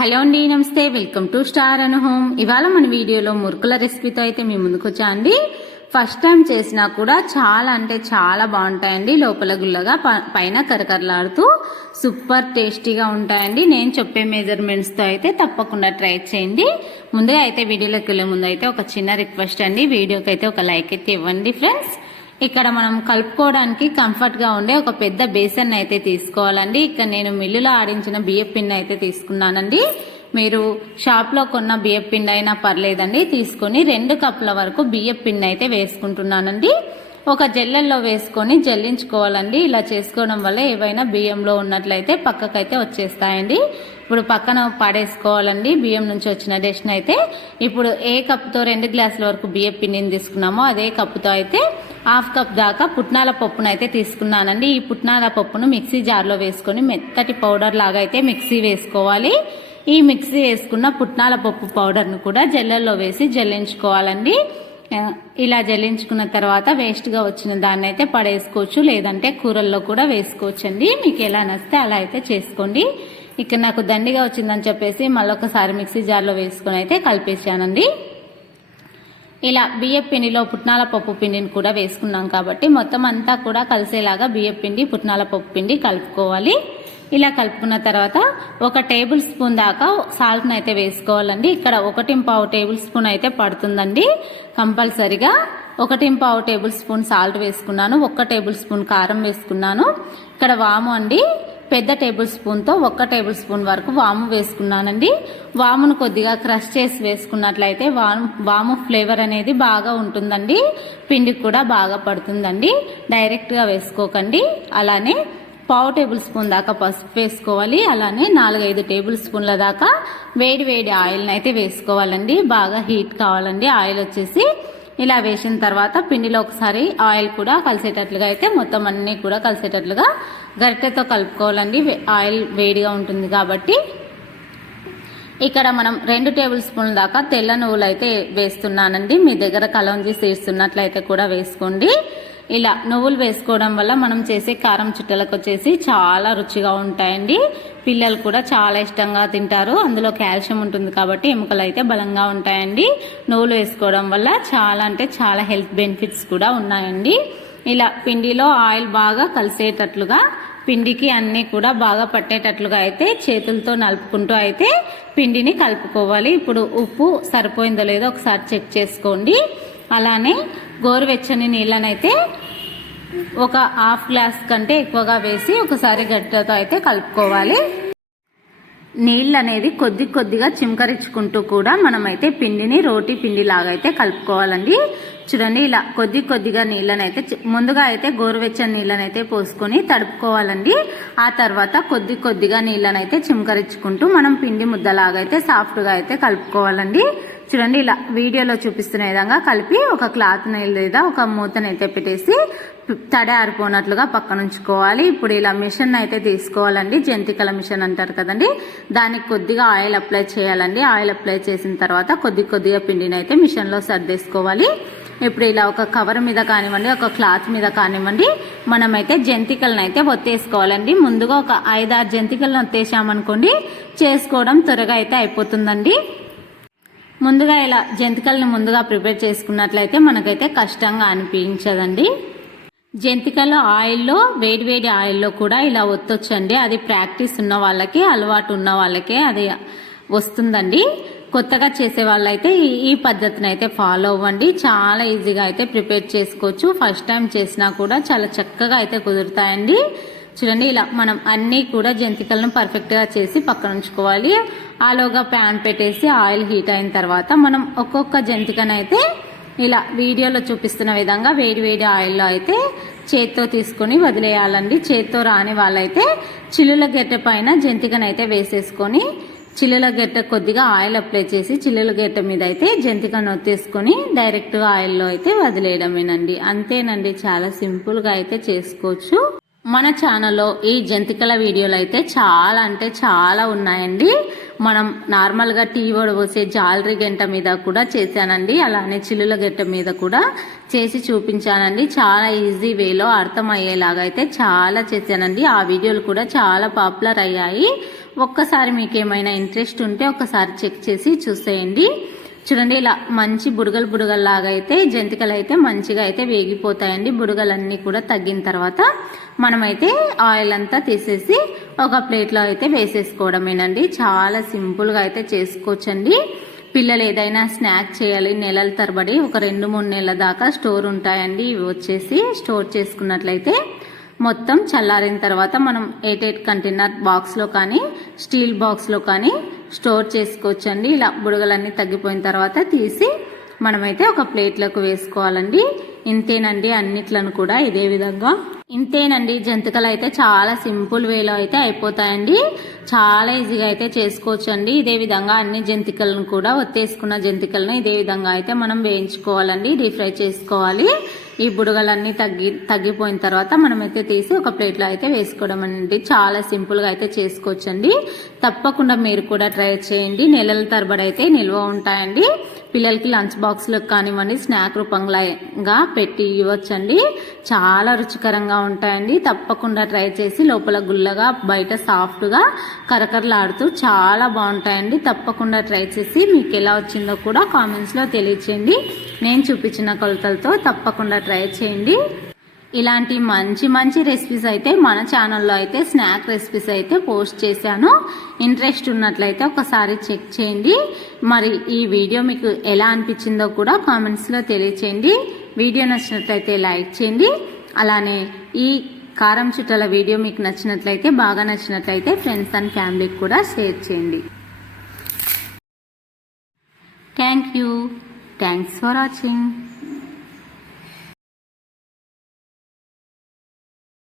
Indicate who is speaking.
Speaker 1: Hello అండి నమస్తే. Welcome to star and home ఇవాళ మన వీడియోలో మురుకుల రెసిపీతో అయితే మీ ముందుకు వచ్చా అండి. ఫస్ట్ టైం చేసినా కూడా చాలా అంటే చాలా బాగుంటాయండి. లోపల గుల్లగా ప- పైన కరకరలాడుతూ సూపర్ టేస్టీగా ఉంటాయండి. నేను చెప్పే మెజర్మెంట్స్తో అయితే తప్పకుండా ట్రై చేయండి. ముందుగా అయితే వీడియోలోకి వెళ్ళే ముందు అయితే ఒక చిన్న రిక్వెస్ట్ అండి. వీడియోకి అయితే ఒక లైక్ అయితే ఇవ్వండి ఫ్రెండ్స్. ఇక్కడ మనం కలుపుకోవడానికి కంఫర్ట్గా ఉండే ఒక పెద్ద బేసన్ అయితే తీసుకోవాలండి. ఇక్కడ నేను మిల్లులో ఆడించిన బియ్యం పిండి అయితే తీసుకున్నానండి. మీరు షాప్లో కొన్న బియ్యం పిండి అయినా పర్లేదండి. తీసుకొని రెండు కప్పుల వరకు బియ్యం పిండి అయితే వేసుకుంటున్నానండి. ఒక జల్లెల్లో వేసుకొని జల్లించుకోవాలండి. ఇలా చేసుకోవడం వల్ల ఏవైనా బియ్యంలో ఉన్నట్లయితే పక్కకైతే వచ్చేస్తాయండి. ఇప్పుడు పక్కన పడేసుకోవాలండి. బియ్యం నుంచి వచ్చిన డెస్ట్ అయితే ఇప్పుడు ఏ కప్తో రెండు గ్లాసుల వరకు బియ్యం పిండిని తీసుకున్నామో అదే కప్పుతో అయితే హాఫ్ కప్ దాకా పుట్నాల పప్పును అయితే తీసుకున్నానండి. ఈ పుట్నాల పప్పును మిక్సీ జార్లో వేసుకొని మెత్తటి పౌడర్ లాగా అయితే మిక్సీ వేసుకోవాలి. ఈ మిక్సీ వేసుకున్న పుట్నాల పప్పు పౌడర్ను కూడా జల్లెల్లో వేసి జల్లించుకోవాలండి. ఇలా జల్లించుకున్న తర్వాత వేస్ట్గా వచ్చిన దాన్ని అయితే పడేసుకోవచ్చు లేదంటే కూరల్లో కూడా వేసుకోవచ్చు అండి మీకు ఎలా నచ్చితే అలా అయితే చేసుకోండి. ఇక్కడ నాకు దండిగా వచ్చిందని చెప్పేసి మళ్ళొకసారి మిక్సీ జార్లో వేసుకొని అయితే కలిపేసానండి ఇలా బియ్యం పిండిలో పుట్నాల పప్పు పిండిని కూడా వేసుకున్నాం కాబట్టి మొత్తం అంతా కూడా కలిసేలాగా బియ్యం పిండి పుట్నాల పప్పు పిండి కలుపుకోవాలి. ఇలా కలుపుకున్న తర్వాత ఒక టేబుల్ స్పూన్ దాకా సాల్ట్ని అయితే వేసుకోవాలండి. ఇక్కడ ఒకటి పావు టేబుల్ స్పూన్ అయితే పడుతుందండి. కంపల్సరిగా ఒకటి పావు టేబుల్ స్పూన్ సాల్ట్ వేసుకున్నాను. ఒక్క టేబుల్ స్పూన్ కారం వేసుకున్నాను. ఇక్కడ వాము అండి. పెద్ద టేబుల్ స్పూన్తో ఒక్క టేబుల్ స్పూన్ వరకు వాము వేసుకున్నానండి. వామును కొద్దిగా క్రష్ చేసి వేసుకున్నట్లయితే వాము వాము ఫ్లేవర్ అనేది బాగా ఉంటుందండి. పిండికి కూడా బాగా పడుతుందండి. డైరెక్ట్గా వేసుకోకండి. అలానే పావు టేబుల్ స్పూన్ దాకా పసుపు వేసుకోవాలి. అలానే నాలుగైదు టేబుల్ స్పూన్ల దాకా వేడి వేడి ఆయిల్ని అయితే వేసుకోవాలండి. బాగా హీట్ కావాలండి. ఆయిల్ వచ్చేసి ఇలా వేసిన తర్వాత పిండిలో ఒకసారి ఆయిల్ కూడా కలిసేటట్లుగా అయితే మొత్తం అన్నీ కూడా కలిసేటట్లుగా గరిటెతో కలుపుకోవాలండి. ఆయిల్ వేడిగా ఉంటుంది కాబట్టి. ఇక్కడ మనం రెండు టేబుల్ స్పూన్ల దాకా తెల్ల నువ్వులు అయితే వేస్తున్నానండి. మీ దగ్గర కలవంజి సీడ్స్ ఉన్నట్లయితే కూడా వేసుకోండి. ఇలా నువ్వులు వేసుకోవడం వల్ల మనం చేసే కారం చుట్టలకు వచ్చేసి చాలా రుచిగా ఉంటాయండి. పిల్లలు కూడా చాలా ఇష్టంగా తింటారు. అందులో కాల్షియం ఉంటుంది కాబట్టి ఎముకలు అయితే బలంగా ఉంటాయండి. నువ్వులు వేసుకోవడం వల్ల చాలా అంటే చాలా హెల్త్ బెనిఫిట్స్ కూడా ఉన్నాయండి. ఇలా పిండిలో ఆయిల్ బాగా కలిసేటట్లుగా పిండికి అన్నీ కూడా బాగా పట్టేటట్లుగా అయితే చేతులతో నలుపుకుంటూ అయితే పిండిని కలుపుకోవాలి. ఇప్పుడు ఉప్పు సరిపోయిందో లేదో ఒకసారి చెక్ చేసుకోండి. అలానే గోరువెచ్చని నీళ్ళనైతే ఒక హాఫ్ గ్లాస్ కంటే ఎక్కువగా వేసి ఒకసారి గడ్డతో అయితే కలుపుకోవాలి. నీళ్ళు అనేది కొద్ది కొద్దిగా చిమకరించుకుంటూ కూడా మనమైతే పిండిని రోటీ పిండి లాగా అయితే కలుపుకోవాలండి. చూడండి ఇలా కొద్ది కొద్దిగా నీళ్ళనైతే ముందుగా అయితే గోరువెచ్చని నీళ్ళనైతే పోసుకొని తడుపుకోవాలండి. ఆ తర్వాత కొద్ది కొద్దిగా నీళ్ళనైతే చిమకరించుకుంటూ మనం పిండి ముద్దలాగా అయితే సాఫ్ట్గా అయితే కలుపుకోవాలండి. చూడండి ఇలా వీడియోలో చూపిస్తున్న విధంగా కలిపి ఒక క్లాత్ లేదా ఒక మూతనైతే పెట్టేసి తడి ఆరిపోనట్లుగా పక్కన ఉంచుకోవాలి. ఇప్పుడు ఇలా మిషన్ అయితే తీసుకోవాలండి. జంతికల మిషన్ అంటారు కదండి. దానికి కొద్దిగా ఆయిల్ అప్లై చేయాలండి. ఆయిల్ అప్లై చేసిన తర్వాత కొద్ది కొద్దిగా పిండిని అయితే మిషన్లో సర్దేసుకోవాలి. ఇప్పుడు ఇలా ఒక కవర్ మీద కానివ్వండి ఒక క్లాత్ మీద కానివ్వండి మనమైతే జంతికలను అయితే ఒత్తేసుకోవాలండి. ముందుగా ఒక ఐదారు జంతికలను ఒత్తేసామనుకోండి చేసుకోవడం త్వరగా అయితే అయిపోతుందండి. ముందుగా ఇలా జంతికల్ని ముందుగా ప్రిపేర్ చేసుకున్నట్లయితే మనకైతే కష్టంగా అనిపించదండి. జంతికలు ఆయిల్లో వేడివేడి ఆయిల్లో కూడా ఇలా ఒత్తొచ్చండి. అది ప్రాక్టీస్ ఉన్న వాళ్ళకి అలవాటు ఉన్న వాళ్ళకే అది వస్తుందండి. కొత్తగా చేసే వాళ్ళైతే ఈ ఈ పద్ధతిని అయితే ఫాలో అవ్వండి. చాలా ఈజీగా అయితే ప్రిపేర్ చేసుకోవచ్చు. ఫస్ట్ టైం చేసినా కూడా చాలా చక్కగా అయితే కుదురుతాయండి. చూడండి ఇలా మనం అన్నీ కూడా జంతికలను పర్ఫెక్ట్గా చేసి పక్కన ఉంచుకోవాలి. ఆలోగా ప్యాన్ పెట్టేసి ఆయిల్ హీట్ అయిన తర్వాత మనం ఒక్కొక్క జంతికనైతే ఇలా వీడియోలో చూపిస్తున్న విధంగా వేడి వేడి ఆయిల్లో అయితే చేత్తో తీసుకొని వదిలేయాలండి. చేత్తో రాని వాళ్ళైతే చిల్లుల గెట్టె పైన జంతికనైతే వేసేసుకొని చిల్లుల గెట్ట కొద్దిగా ఆయిల్ అప్లై చేసి చిల్లుల గెట్ట మీద అయితే జంతికను ఒత్తేసుకొని డైరెక్ట్గా ఆయిల్లో అయితే వదిలేయడమేనండి. అంతేనండి చాలా సింపుల్గా అయితే చేసుకోవచ్చు. మన ఛానల్లో ఈ జంతికల వీడియోలు అయితే చాలా అంటే చాలా ఉన్నాయండి. మనం నార్మల్గా టీ వడబోసే జాలరీ గంట మీద కూడా చేశానండి. అలానే చిల్లుల గంట మీద కూడా చేసి చూపించానండి. చాలా ఈజీ వేలో అర్థమయ్యేలాగా అయితే చాలా చేశానండి. ఆ వీడియోలు కూడా చాలా పాపులర్ అయ్యాయి. ఒక్కసారి మీకు ఏమైనా ఇంట్రెస్ట్ ఉంటే ఒకసారి చెక్ చేసి చూసేయండి. చూడండి ఇలా మంచి బుడగలు బుడగలు లాగా అయితే జంతికలు అయితే మంచిగా అయితే వేగిపోతాయండి. బుడగలన్నీ కూడా తగ్గిన తర్వాత మనమైతే ఆయిల్ అంతా తీసేసి ఒక ప్లేట్లో అయితే వేసేసుకోవడమేనండి. చాలా సింపుల్గా అయితే చేసుకోవచ్చండి. పిల్లలు ఏదైనా స్నాక్ చేయాలి నెలల తరబడి ఒక రెండు మూడు నెలల దాకా స్టోర్ ఉంటాయండి. ఇవి వచ్చేసి స్టోర్ చేసుకున్నట్లయితే మొత్తం చల్లారిన తర్వాత మనం ఎయిట్ ఎయిట్ కంటైనర్ బాక్స్లో కానీ స్టీల్ బాక్స్లో కానీ స్టోర్ చేసుకోవచ్చండి. ఇలా బుడగలన్నీ తగ్గిపోయిన తర్వాత తీసి మనమైతే ఒక ప్లేట్లోకి వేసుకోవాలండి. ఇంతేనండి అన్నిట్లను కూడా ఇదే విధంగా ఇంతేనండి. జంతికలు అయితే చాలా సింపుల్ వేలో అయితే అయిపోతాయండి. చాలా ఈజీగా అయితే చేసుకోవచ్చండి. ఇదే విధంగా అన్ని జంతికలను కూడా ఒత్తేసుకున్న జంతికలను ఇదే విధంగా అయితే మనం వేయించుకోవాలండి. డీప్ ఫ్రై చేసుకోవాలి. ఈ బుడగలన్నీ తగ్గి తగ్గిపోయిన తర్వాత మనమైతే తీసి ఒక ప్లేట్లో అయితే వేసుకోవడం అండి. చాలా సింపుల్గా అయితే చేసుకోవచ్చండి. తప్పకుండా మీరు కూడా ట్రై చేయండి. నెలల తరబడి అయితే నిల్వ ఉంటాయండి. పిల్లలకి లంచ్ బాక్స్లకు కానివ్వండి స్నాక్ రూపంగా పెట్టి ఇవ్వచ్చండి. చాలా రుచికరంగా ఉంటాయండి. తప్పకుండా ట్రై చేసి లోపల గుల్లగా బయట సాఫ్ట్గా కరకరలాడుతూ చాలా బాగుంటాయండి. తప్పకుండా ట్రై చేసి మీకు ఎలా వచ్చిందో కూడా కామెంట్స్లో తెలియచేయండి. నేను చూపించిన కొలతలతో తప్పకుండా ట్రై చేయండి. ఇలాంటి మంచి మంచి రెసిపీస్ అయితే మన ఛానల్లో అయితే స్నాక్ రెసిపీస్ అయితే పోస్ట్ చేశాను. ఇంట్రెస్ట్ ఉన్నట్లయితే ఒకసారి చెక్ చేయండి. మరి ఈ వీడియో మీకు ఎలా అనిపించిందో కూడా కామెంట్స్లో తెలియచేయండి. వీడియో నచ్చినట్లయితే లైక్ చేయండి. అలానే ఈ కారం చుట్టల వీడియో మీకు నచ్చినట్లయితే బాగా నచ్చినట్లయితే ఫ్రెండ్స్ అండ్ ఫ్యామిలీకి కూడా షేర్ చేయండి. Thank you thanks for watching